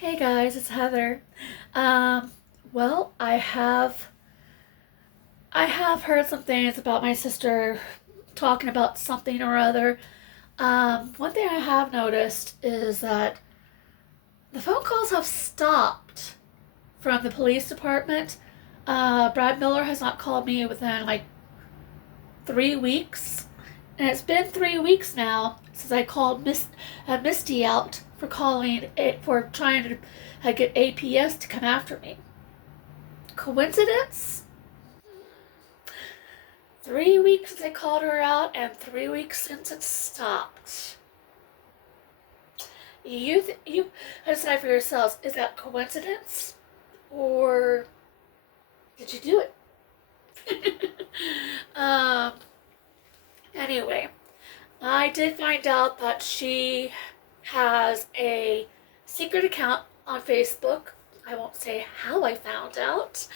Hey guys, it's Heather. Um, well, I have heard some things about my sister talking about something or other. One thing I have noticed is that the phone calls have stopped from the police department. Brad Miller has not called me within like 3 weeks, and it's been 3 weeks now since I called Misty out for calling it for trying to get APS to come after me. Coincidence? 3 weeks since I called her out, and 3 weeks since it stopped. You decide for yourselves: is that coincidence, or did you do it? um. Anyway, I did find out that she has a secret account on Facebook. I won't say how I found out,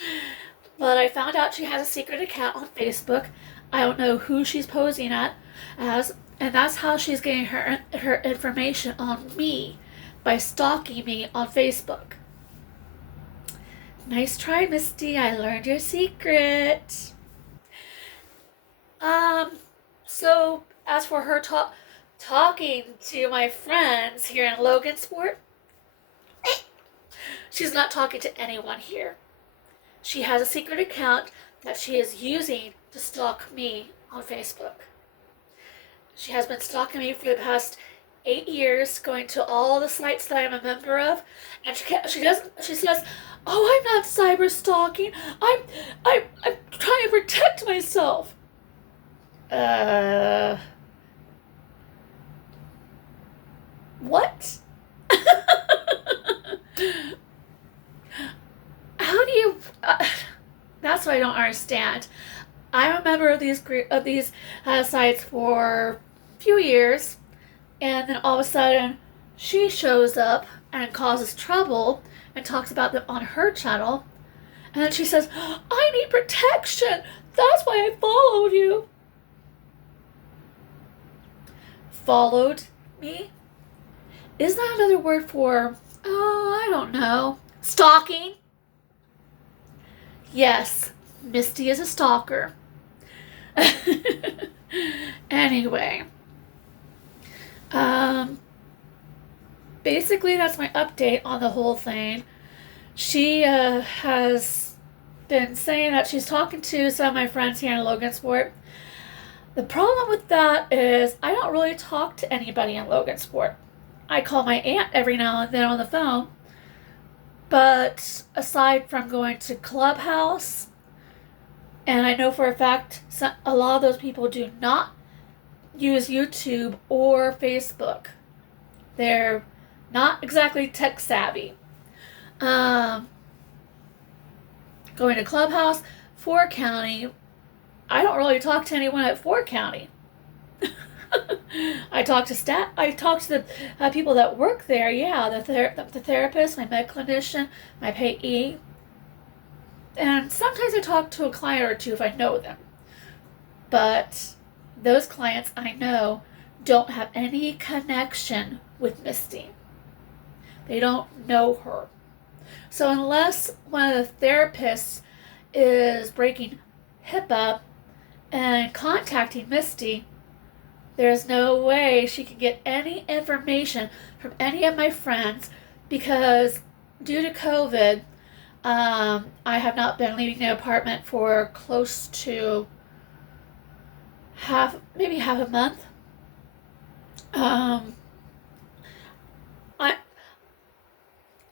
but I found out she has a secret account on Facebook. I don't know who she's posing at as, and that's how she's getting her information on me, by stalking me on Facebook. Nice try, Misty. I learned your secret. Um, so as for her talking to my friends here in Logansport, she's not talking to anyone here. She has a secret account that she is using to stalk me on Facebook. She has been stalking me for the past 8 years, going to all the sites that I'm a member of, and she says, "Oh, I'm not cyber stalking. I'm trying to protect myself." Uh, what? How do you? That's what I don't understand. I'm a member of these sites for a few years, and then all of a sudden, she shows up and causes trouble and talks about them on her channel, and then she says, "I need protection. That's why I followed you." Followed me? Is that another word for? Oh, I don't know. Stalking? Yes, Misty is a stalker. Anyway, um, basically that's my update on the whole thing. She has been saying that she's talking to some of my friends here in Logansport. The problem with that is I don't really talk to anybody in Logansport. I call my aunt every now and then on the phone, but aside from going to Clubhouse, and I know for a fact a lot of those people do not use YouTube or Facebook. They're not exactly tech savvy. Um, Going to Clubhouse, Fort County, I don't really talk to anyone at Fort County. I talk to the people that work there. Yeah, the therapist, my med clinician, my payee, and sometimes I talk to a client or two if I know them. But those clients I know don't have any connection with Misty. They don't know her. So unless one of the therapists is breaking HIPAA and contacting Misty, there's no way she can get any information from any of my friends, because due to COVID, I have not been leaving the apartment for close to maybe half a month. Um, I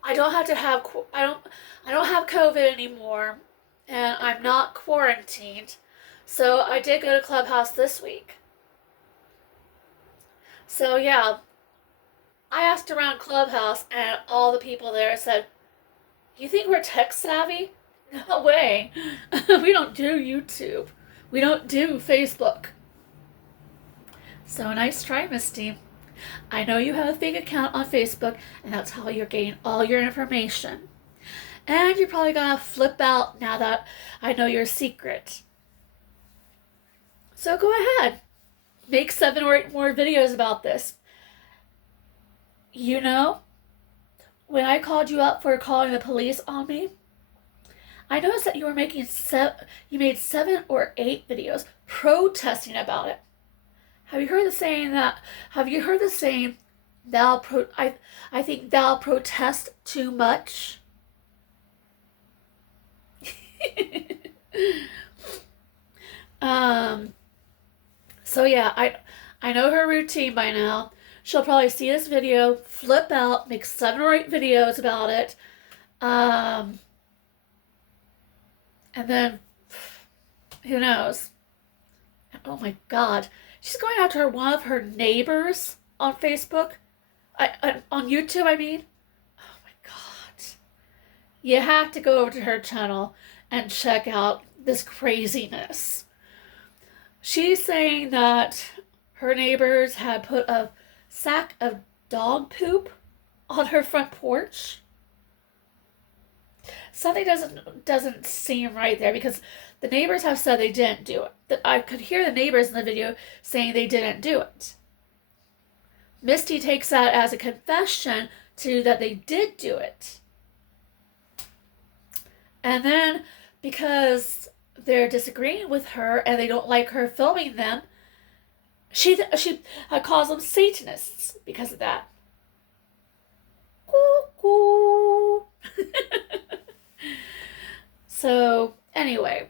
I don't have to have I don't have COVID anymore, and I'm not quarantined. So I did go to Clubhouse this week. So yeah, I asked around Clubhouse, and all the people there said, "You think we're tech savvy? No way. We don't do YouTube. We don't do Facebook." So nice try, Misty. I know you have a fake account on Facebook, and that's how you're getting all your information. And you're probably gonna flip out now that I know your secret. So go ahead, make 7 or 8 more videos about this. You know, when I called you up for calling the police on me, I noticed that you were making you made 7 or 8 videos protesting about it. Have you heard the saying that? Have you heard the saying, I think thou protest too much. um. So yeah, I know her routine by now. She'll probably see this video, flip out, make 7 or 8 videos about it, um, and then who knows? Oh my God, she's going after one of her neighbors on Facebook, on YouTube. I mean, oh my God, you have to go over to her channel and check out this craziness. She's saying that her neighbors had put a sack of dog poop on her front porch. Something doesn't seem right there, because the neighbors have said they didn't do it. That I could hear the neighbors in the video saying they didn't do it. Misty takes that as a confession to that they did do it. And then, because they're disagreeing with her and they don't like her filming them, she calls them Satanists because of that. Cuckoo. So anyway,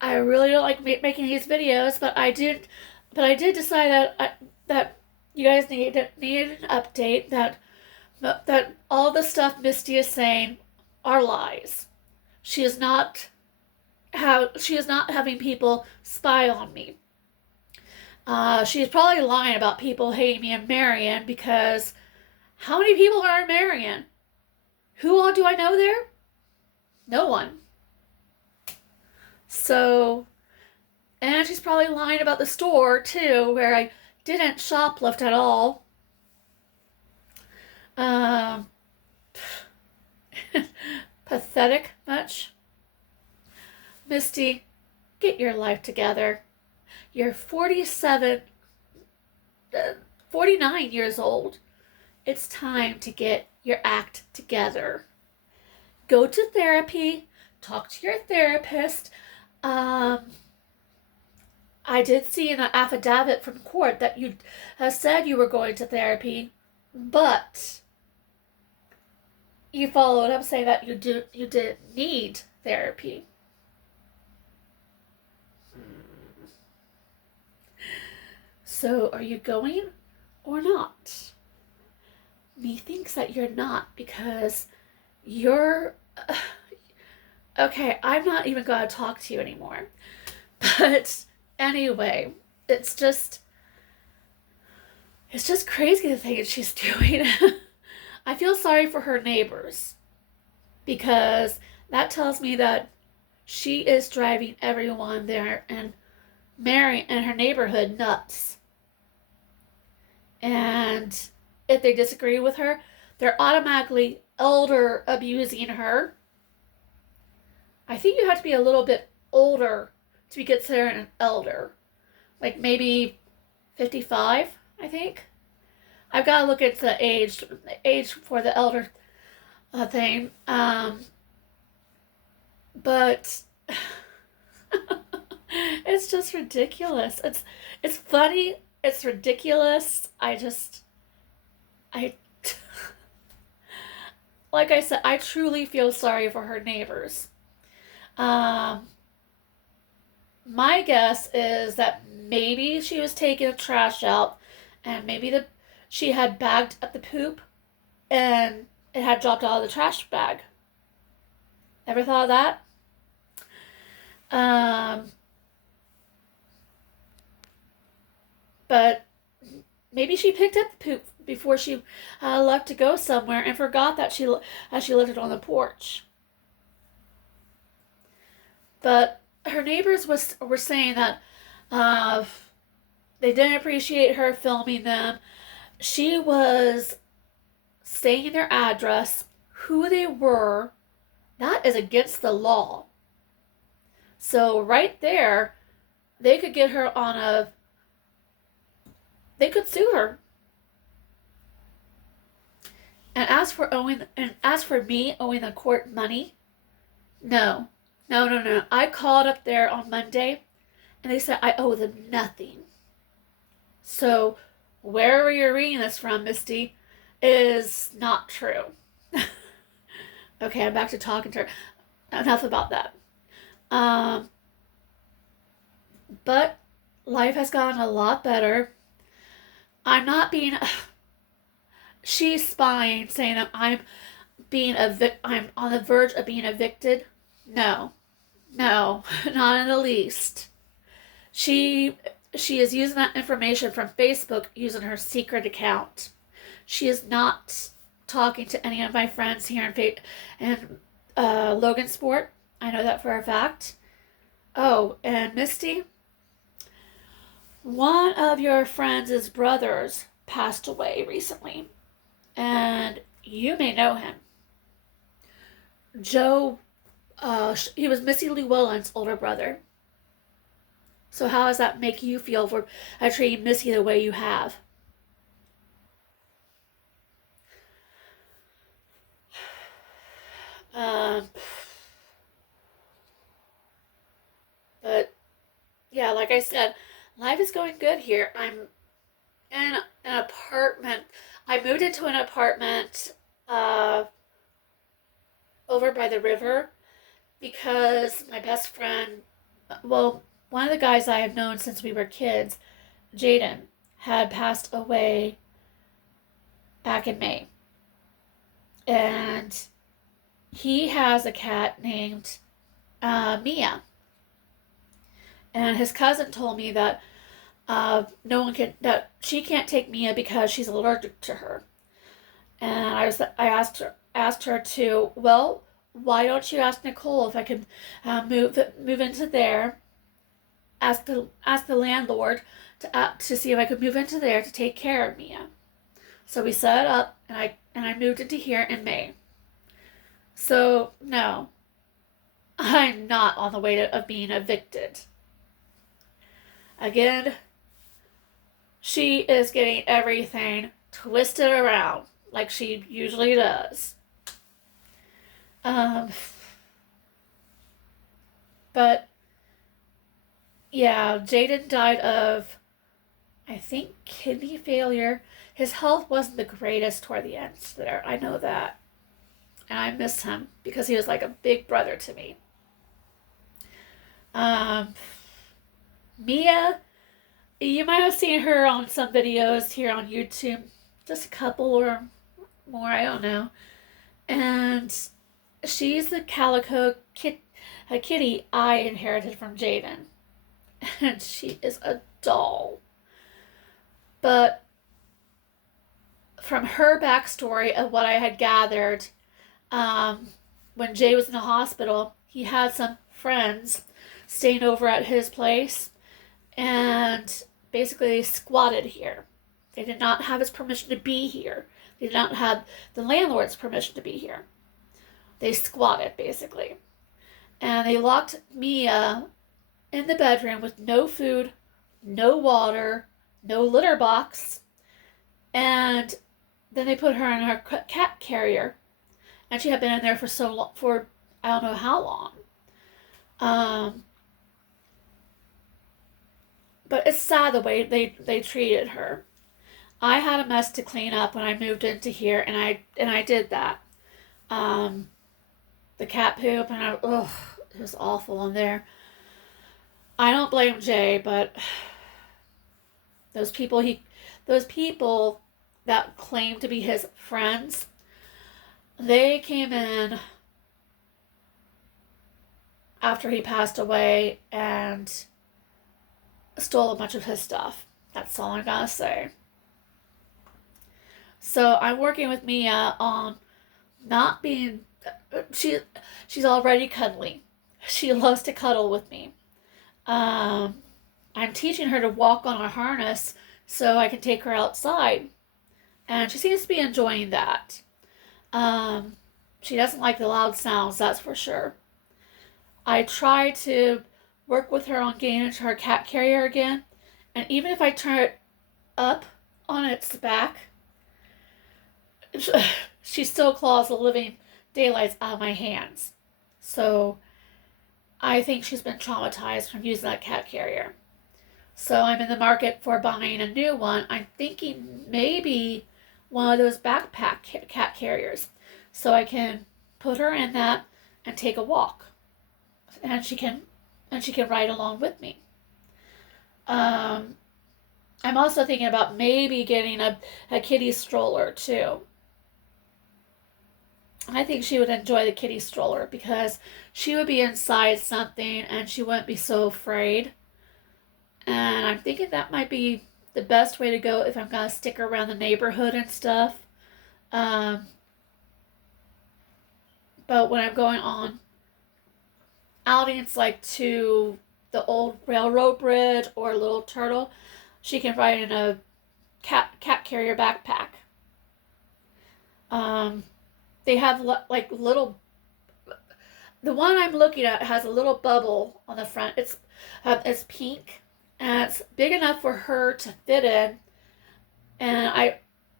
I really don't like making these videos, but I did decide that you guys need an update, that all the stuff Misty is saying are lies. She is not having people spy on me. She's probably lying about people hating me in Marion, because how many people are in Marion? Who all do I know there? No one. So, and she's probably lying about the store too, where I didn't shoplift at all. Pathetic much? Misty, get your life together. You're 49 years old. It's time to get your act together. Go to therapy. Talk to your therapist. I did see in an affidavit from court that you have said you were going to therapy, but you followed up saying that you didn't need therapy. So, are you going or not? Methinks that you're not, because you're... okay, I'm not even going to talk to you anymore. But anyway, it's just crazy the things she's doing. I feel sorry for her neighbors, because that tells me that she is driving everyone there and Mary and her neighborhood nuts. And if they disagree with her, they're automatically elder abusing her. I think you have to be a little bit older to be considered an elder. Like maybe 55, I think. I've got to look into the age for the elder thing. But it's just ridiculous. It's funny. It's ridiculous. Like I said, I truly feel sorry for her neighbors. My guess is that maybe she was taking the trash out, and maybe she had bagged up the poop and it had dropped out of the trash bag. Ever thought of that? But maybe she picked up the poop before she left to go somewhere and forgot that she left it on the porch. But her neighbors were saying that they didn't appreciate her filming them. She was saying their address, who they were. That is against the law. So right there, they could get her on they could sue her. As for me owing the court money, no. No, no, no. I called up there on Monday and they said I owe them nothing. So wherever you're reading this from, Misty, is not true. Okay, I'm back to talking to her. Enough about that. Um, but life has gotten a lot better. I'm not being. She's spying, saying that I'm on the verge of being evicted. No, no, not in the least. She she is using that information from Facebook using her secret account. She is not talking to any of my friends here in Logansport. I know that for a fact. Oh, and Misty, one of your friends' brothers passed away recently, and you may know him. Joe, he was Missy Llewellyn's older brother. So how does that make you feel for treating Missy the way you have? Um, but yeah, like I said, life is going good here. I'm in an apartment. I moved into an apartment uh, over by the river because my best friend, well, one of the guys I have known since we were kids, Jaden, had passed away back in May. And he has a cat named Mia. And his cousin told me that no one can, that she can't take Mia because she's allergic to her. And I asked her to, well, why don't you ask Nicole if I could move into there? Ask the landlord to see if I could move into there to take care of Mia. So we set it up, and I moved into here in May. So no, I'm not on the way of being evicted. Again, she is getting everything twisted around like she usually does. Um, but yeah, Jaden died of, I think, kidney failure. His health wasn't the greatest toward the end there. I know that. And I miss him because he was like a big brother to me. Um, Mia, you might have seen her on some videos here on YouTube. Just a couple or more, I don't know. And she's the a kitty I inherited from Jaden. And she is a doll. But from her backstory of what I had gathered, um, when Jay was in the hospital, he had some friends staying over at his place, and basically they squatted here. They did not have his permission to be here. They did not have the landlord's permission to be here. They squatted, basically. And they locked Mia in the bedroom with no food, no water, no litter box, and then they put her in her cat carrier, and she had been in there for so long, for I don't know how long. Um, but it's sad the way they treated her. I had a mess to clean up when I moved into here, and I did that. Um, the cat poop, and it was awful in there. I don't blame Jay, but those people he, those people that claim to be his friends, they came in after he passed away and stole a bunch of his stuff. That's all I gotta say. So I'm working with Mia on not being. She she's already cuddly. She loves to cuddle with me. Um, I'm teaching her to walk on a harness so I can take her outside, and she seems to be enjoying that. Um, she doesn't like the loud sounds, that's for sure. I try to work with her on getting into her cat carrier again, and even if I turn it up on its back, she still claws the living daylights out of my hands. So I think she's been traumatized from using that cat carrier. So I'm in the market for buying a new one. I'm thinking maybe one of those backpack cat carriers, so I can put her in that and take a walk, and she can ride along with me. Um, I'm also thinking about maybe getting a kitty stroller too. I think she would enjoy the kitty stroller because she would be inside something and she wouldn't be so afraid. And I'm thinking that might be the best way to go if I'm gonna stick around the neighborhood and stuff. Um, but when I'm going on outings like to the old railroad bridge or Little Turtle, she can ride in a cat carrier backpack. Um, they have like little. The one I'm looking at has a little bubble on the front. It's pink and it's big enough for her to fit in. And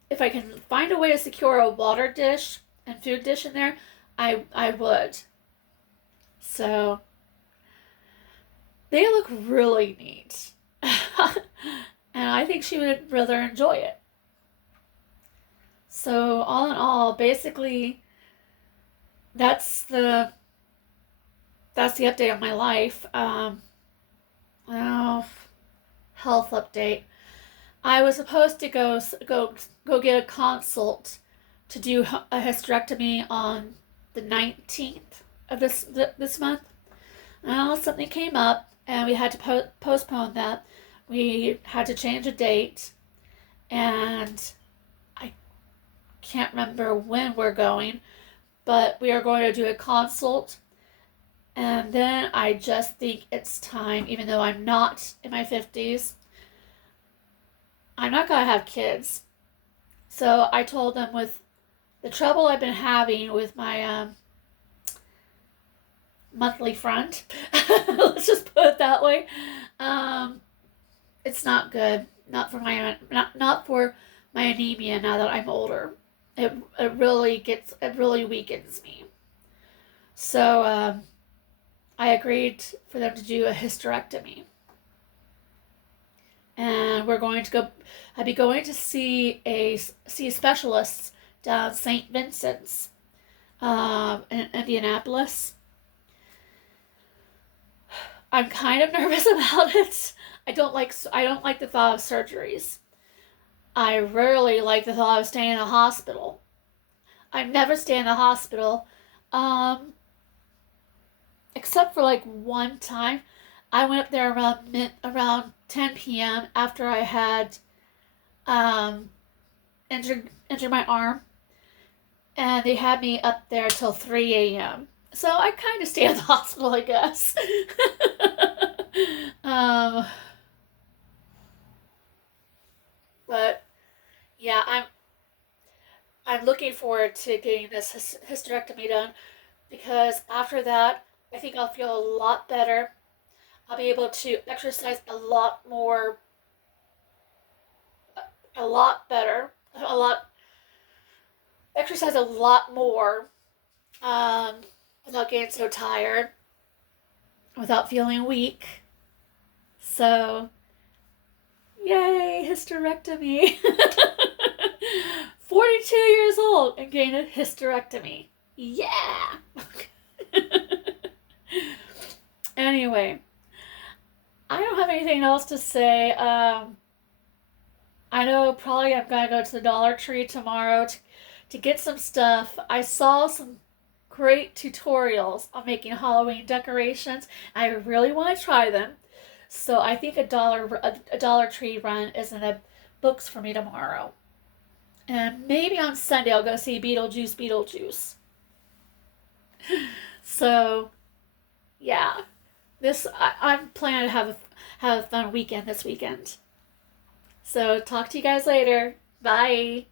if I can find a way to secure a water dish and food dish in there, I would. So they look really neat. And I think she would rather enjoy it. So all in all, basically that's the that's the update of my life. Oh, health update. I was supposed to go get a consult to do a hysterectomy on the 19th of this month. Well, something came up and we had to postpone that. We had to change a date, and I can't remember when we're going, but we are going to do a consult. And then I just think it's time, even though I'm not in my 50s, I'm not going to have kids. So I told them, with the trouble I've been having with my monthly front, let's just put it that way, it's not good. Not for my anemia now that I'm older. It really weakens me. So I agreed for them to do a hysterectomy. And I'll be going to see a specialist down St. Vincent's in Indianapolis. I'm kind of nervous about it. I don't like the thought of surgeries. I rarely like the thought of staying in a hospital. I've never stayed in a hospital, um, except for like one time. I went up there around 10 p.m. after I had um, injured my arm, and they had me up there till 3 a.m. So I kind of stay in the hospital, I guess. um, but yeah, I'm looking forward to getting this hysterectomy done, because after that, I think I'll feel a lot better. I'll be able to exercise a lot better, exercise a lot more, um, without getting so tired, without feeling weak. So, yay, hysterectomy. 42 years old and getting a hysterectomy. Yeah. Anyway, I don't have anything else to say. I know probably I'm gonna go to the Dollar Tree tomorrow to get some stuff. I saw some great tutorials on making Halloween decorations. I really want to try them. So I think a Dollar Tree run is in the books for me tomorrow. And maybe on Sunday I'll go see Beetlejuice. So yeah, I'm planning to have a fun weekend this weekend. So talk to you guys later. Bye.